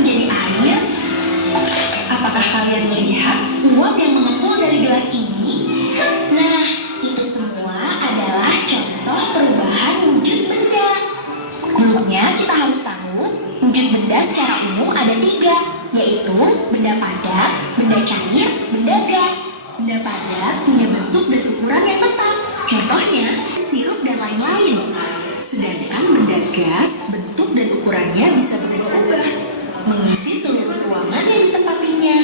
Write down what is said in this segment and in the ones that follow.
menjadi air. Apakah kalian melihat uap yang mengepul dari gelas ini? Nah, itu semua adalah contoh perubahan wujud benda. Sebelumnya kita harus tahu, wujud benda secara umum ada 3, yaitu benda padat, benda cair, benda gas. Benda padat punya bentuk dan ukuran yang tetap, contohnya sirup dan lain-lain. Sedangkan benda gas, bentuk dan ukurannya bisa berubah-ubah, mengisi seluruh ruangan yang ditempatinya.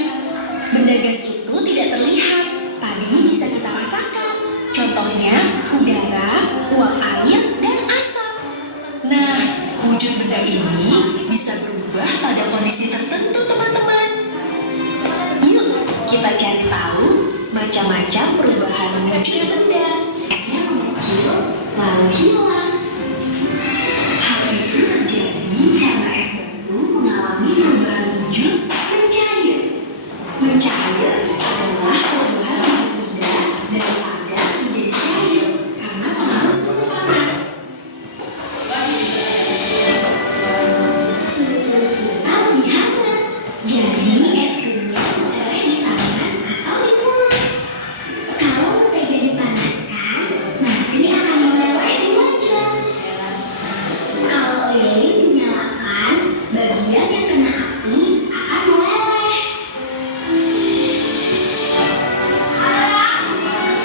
Benda gas itu tidak terlihat, tapi bisa kita rasakan. Contohnya udara, uap air, dan asap. Nah, wujud benda ini bisa berubah pada kondisi tertentu, teman-teman. Yuk, kita cari tahu macam-macam perubahan wujud benda. Esnya mengecil, lalu hilang. Hal itu terjadi karena es batu mengalami perubahan wujud mencair. Mencair adalah perubahan wujud benda dari padat menjadi cair karena pengaruh suhu panas. Suhu tubuh kita lebih hangat, jadi es krimnya meleleh di tangan atau di mulut. Kalau mentega dipanaskan, nanti akan meleleh di wajah. Kalau lilin dinyalakan, bagian yang kena api akan meleleh.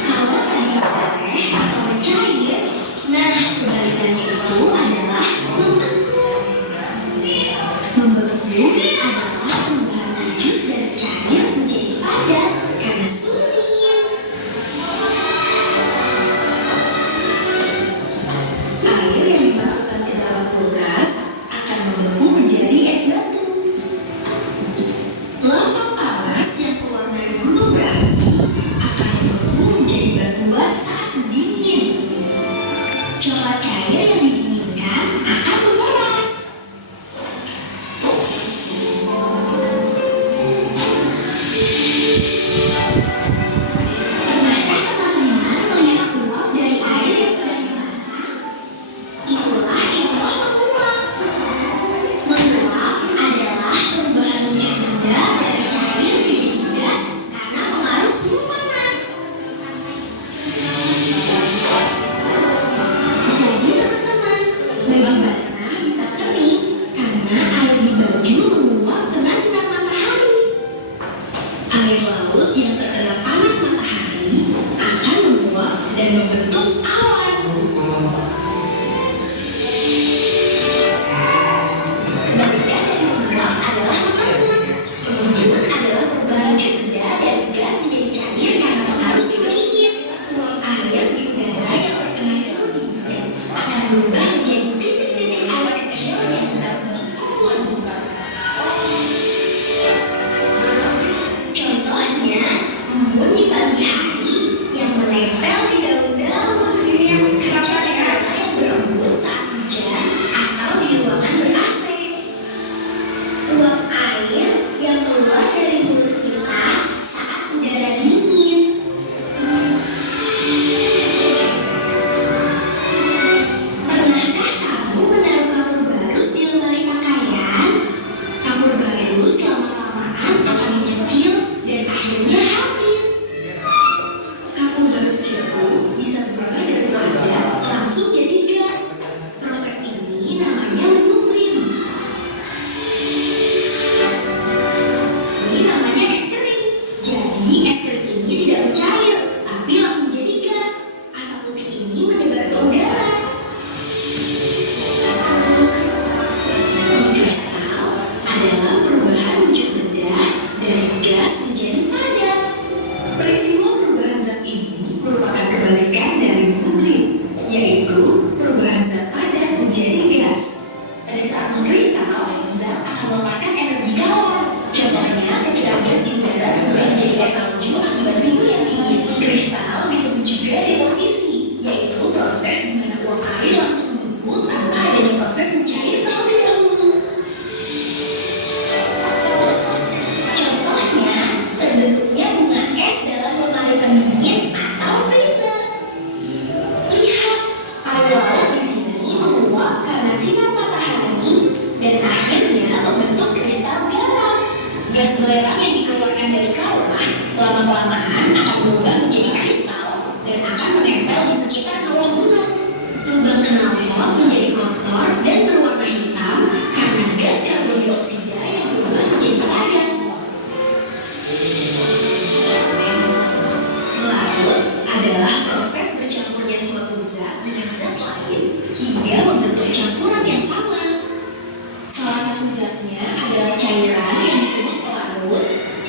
Kalau tadi meleleh atau mencair, nah kebalikannya itu adalah membeku. Membeku adalah perubahan wujud dari cair menjadi padat karena suhu dingin. Air yang dimasukkan ke dalam kulkas akan membeku menjadi es batu. Lava panas yang keluar dari gunung berapi akan membeku menjadi batuan saat mendingin. Coklat cair yang didinginkan akan mengeras. Pernahkah teman-teman melihat uap dari air yang sedang dimasak? Itulah contoh menguap. Menguap adalah perubahan wujud benda dari cair menjadi gas karena pengaruh suhu panas. Jadi teman-teman, baju basah bisa kering karena air di baju menguap kena sinar matahari. Air laut yang terkena panas matahari akan menguap dan membentuk awan. Kebalikan dari menguap adalah mengembun. Mengembun adalah perubahan wujud benda dari gas menjadi cair karena pengaruh suhu dingin. Uap air di udara yang terkena suhu dingin akan berubah menjadi titik-titik air kecil yang kita sebut embun. Contohnya, embun di pagi hari yang menempel di daun-daun. Kecil-kecilnya yang berembun saat hujan atau di ruangan ber-AC. Uap air yang keluar dari mulut kita saat udara dingin. Pernahkah kamu menaruh kapur barus di lemari pakaian? Kapur barus lama-kelamaan akan mengecil dan akhirnya habis. Kapur barus itu bisa berubah dari padat langsung jadi gas. Proses ini namanya mendublim. Ini namanya es krim. Jadi es krim ini tidak mencair, tapi langsung jadi gas. Asap putih ini menyebar ke udara. Kristal adalah perubahan wujud benda dari gas menjadi padat. Peristiwa perubahan zat ini merupakan kebalikan dari bublim, yaitu perubahan zat padat menjadi gas. Pada saat mengkristal, zat akan melepaskan energi kalor. Contohnya, ketika gas di udara berubah menjadi es salju akibat suhu yang dingin, kristal disebut juga deposisi, yaitu proses di mana uap air langsung membeku tanpa adanya proses mencair terlebih dahulu. Gas belerang yang dikeluarkan dari kawah lama-kelamaan akan berubah menjadi kristal dan akan menempel di sekitar kawah gunung. Lubang knalpot menjadi kotor dan berwarna hitam karena gas karbon dioksida yang berubah menjadi padat. Larut adalah proses bercampurnya suatu zat dengan zat lain hingga membentuk campuran yang sama. Salah satu zatnya adalah cairan yang disebut pelarut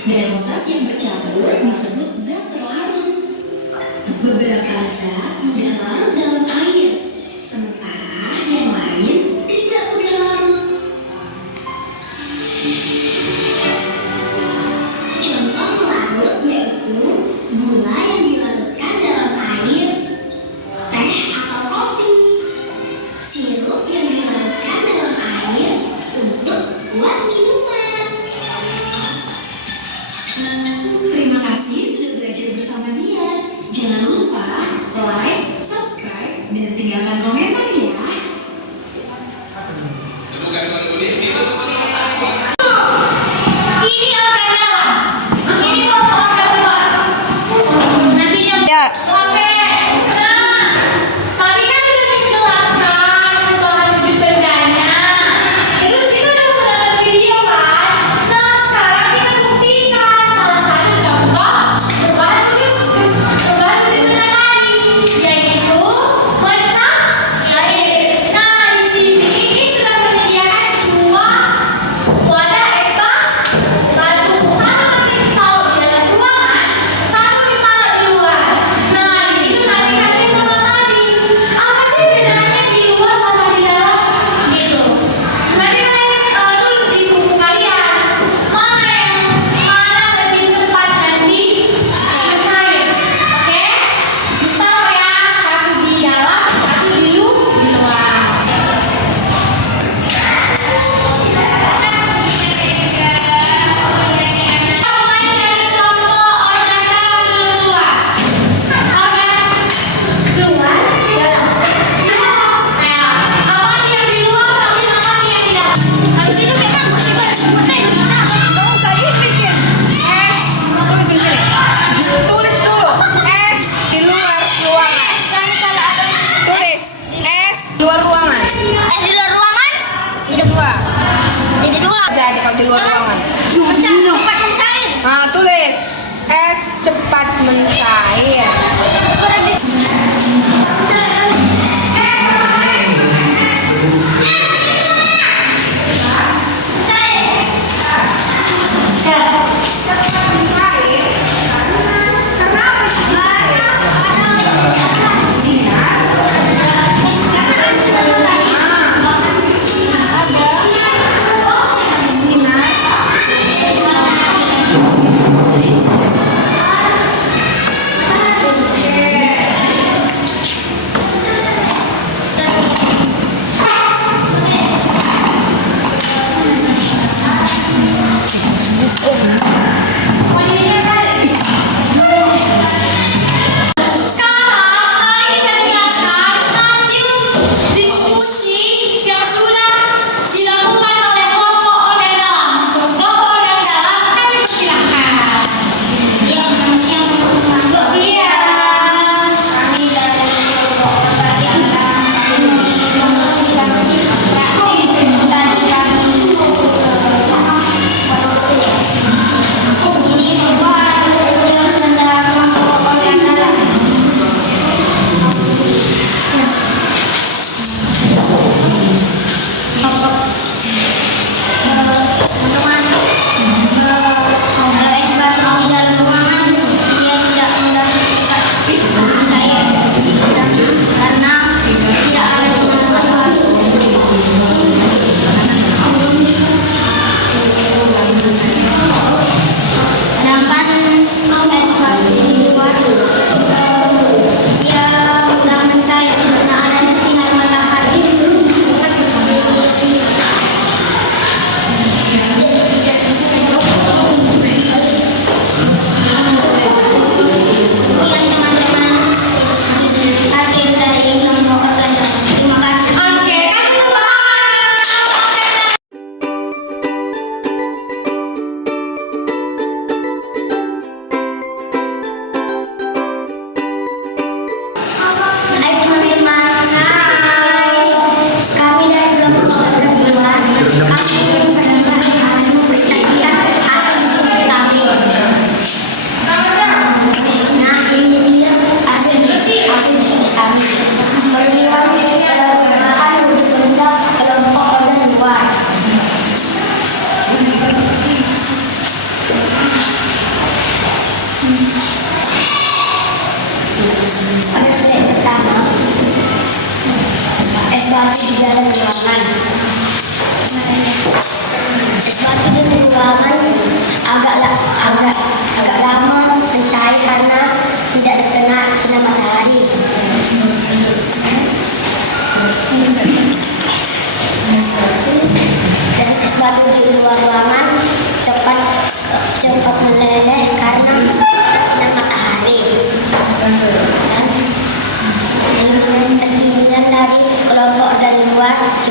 dan zat yang bercampur disebut zat berlarut. Beberapa zat mudah larut dalam air, sementara yang lain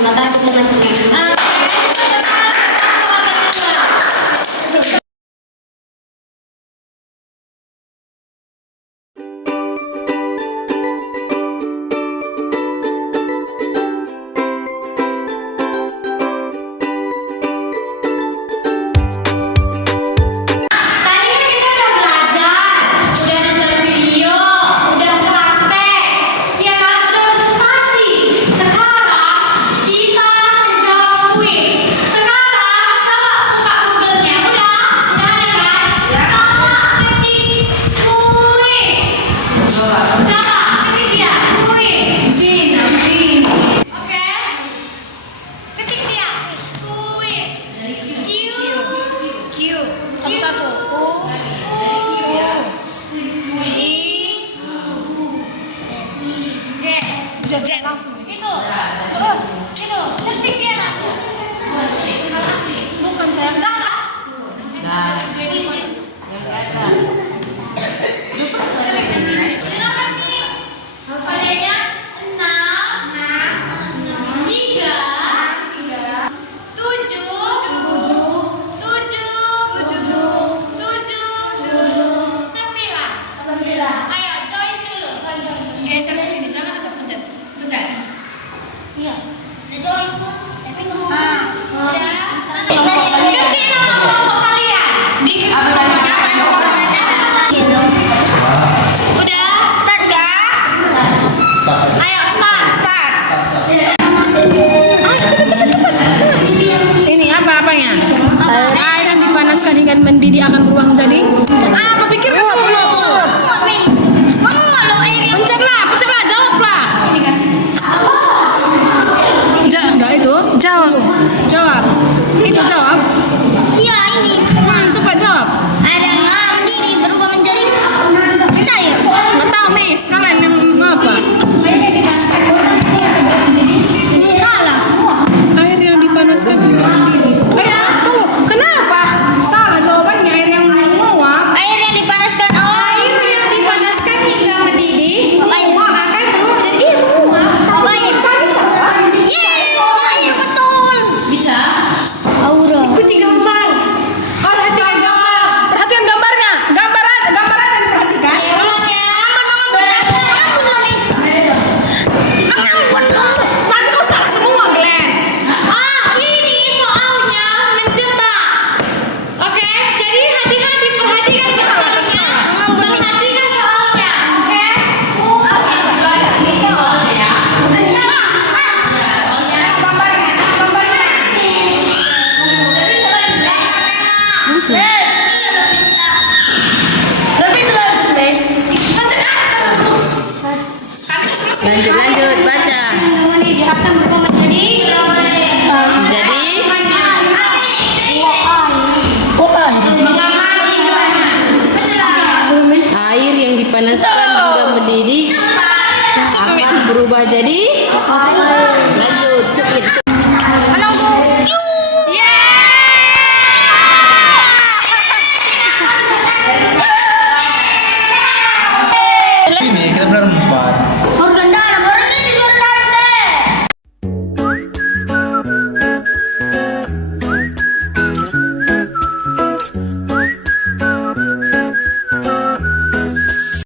Terima kasih teman-teman. Itu, searching dia lah. Bukan saya salah. Nah, silakan Miss. Padanya 6, 3, 9. Ayo join dulu. Geser ke sini, jangan asal pencet. Pencet. Iya. Udah join pun, tapi nggak mau. Udah. Ganti nama kelompok kalian. Udah. Start ya. Ayo start. Ayo cepet. Ini apanya? Air yang dipanaskan hingga mendidih akan berubah menjadi apa? Pikir dulu. Pencetlah, jawablah. Enggak itu. Jawab. Itu jawab. Iya ini. Cepat jawab. Air yang mendidih berubah menjadi cair. Nggak tahu, Miss. Kalian yang apa? Salah. Air yang dipanaskan hingga mendidih. Tunggu. Kenapa? Salah jawabannya. Air yang menguap. Air yang dipanaskan. Air yang dipanaskan hingga mendidih Menguap. akan berubah menjadi menguap. Air. Yeay, air betul. Bisa. Aura. Ikuti gambar. Perhatian gambarnya. Gambar aja diperhatikan. Nanti kau salah semua, Glenn. Ini soalnya menjebak. Oke, jadi hati-hati perhatikan soalnya. Perhatikan soalnya, oke? Lanjut baca. Jadi air yang dipanaskan hingga mendidih akan berubah jadi